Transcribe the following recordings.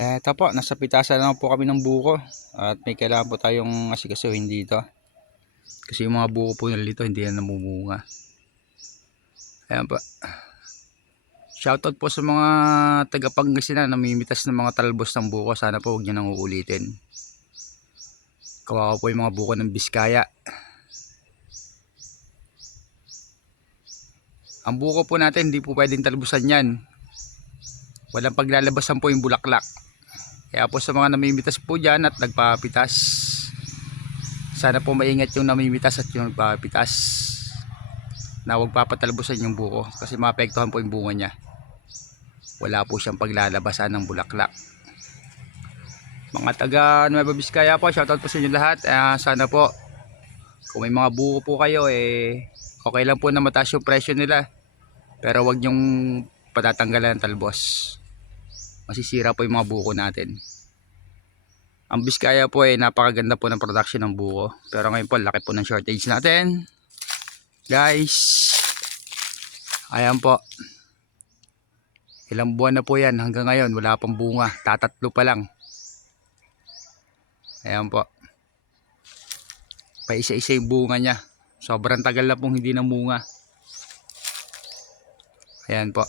Ito po, nasa pitasan lang po kami ng buko. At may kailangan po tayong asikasuhin dito. Kasi yung mga buko po nila dito hindi na namumunga. Ayan po. Shoutout po sa mga taga-Pangasinan na namimitas ng mga talbos ng buko. Sana po huwag nyo nang uulitin. Kawawa po yung mga buko ng Biskaya. Ang buko po natin hindi po pwedeng talbusan yan. Walang paglalabasan po yung bulaklak. Kaya po sa mga namimitas po dyan at nagpapitas, sana po maingat yung namimitas at yung nagpapitas na huwag papatalbusan yung buko kasi maapektuhan po yung bunga niya. Wala po siyang paglalabasan ng bulaklak. Mga taga Nueva Vizcaya po, shoutout po sa inyo lahat. Sana po kung may mga buko po kayo okay lang po na mataas yung presyo nila, pero huwag yung patatanggalan ng talbos. Masisira po yung mga buko natin. Ang Biskaya po napakaganda po ng production ng buko, pero ngayon po laki po ng shortage natin guys. Ayan po, ilang buwan na po yan, hanggang ngayon wala pang bunga, tatatlo pa lang. Ayan po, pa isa-isa yung bunga nya, sobrang tagal na pong hindi namunga. Ayan po,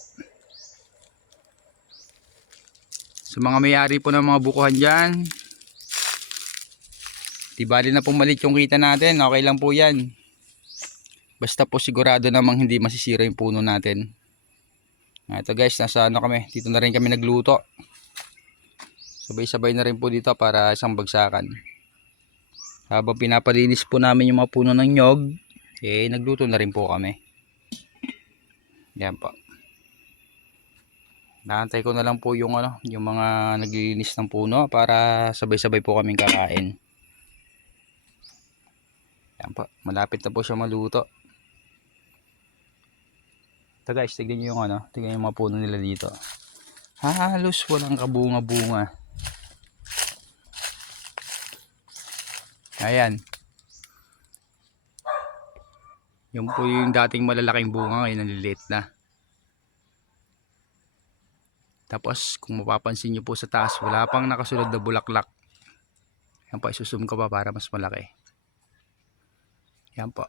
sa mga may-ari po ng mga bukuhan dyan, di bali na pong malit yung kita natin, okay lang po yan. Basta po sigurado namang hindi masisira yung puno natin. Ito guys, nasa kami, dito na rin kami nagluto. Sabay-sabay na rin po dito para isang bagsakan. Habang pinapalinis po namin yung mga puno ng nyog, nagluto na rin po kami. Yan po. Naantay ko na lang po yung yung mga naglilinis ng puno para sabay-sabay po kaming kakain. Yan po, malapit na po siya maluto. Ito guys, tignan nyo yung tignan yung mga puno nila dito. Halos walang kabunga-bunga. Ayan. Yung po yung dating malalaking bunga, ngayon naliliit na. Tapos kung mapapansin nyo po sa taas, wala pang nakasunod na bulaklak. Yan po, isusum ko pa para mas malaki. Yan po.